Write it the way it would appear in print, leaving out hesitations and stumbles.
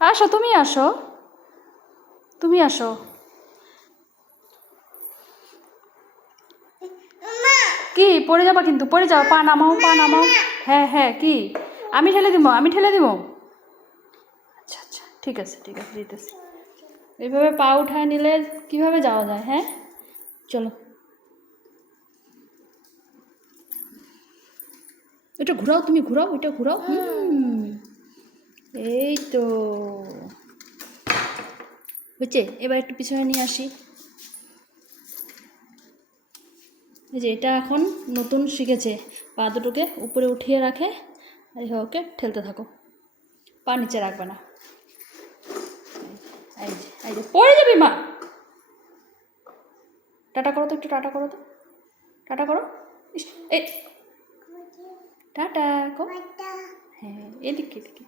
আসো, তুমি আসো, তুমি আসো। কি পড়ে যাবা কিন্তু, পড়ে যাও, পা নামাও, পা নামাও। হ্যাঁ হ্যাঁ, কি? আমি ঠেলে দিব, আমি ঠেলে দিব। আচ্ছা আচ্ছা, ঠিক আছে ঠিক আছে, দিতেছি। এইভাবে পা উঠায় নিলে কিভাবে যাওয়া যায়? হ্যাঁ, চলো। এটা ঘোরাও, তুমি ঘোরাও, এটা ঘোরাও। এই তো হচ্ছে। এবার একটু পিছনে নিয়ে আসি। এই যে এটা এখন নতুন শিখেছে, পা দুটোকে উপরে উঠিয়ে রাখে, আর ওকে ঠেলতে থাকো, পা নিচে রাখবে না। এই যে পড়ে যাবি মা। টাটা করো তো, একটু টাটা করো তো, টাটা করো। এই টাটা কো। হ্যাঁ, এদিকে এদিকে।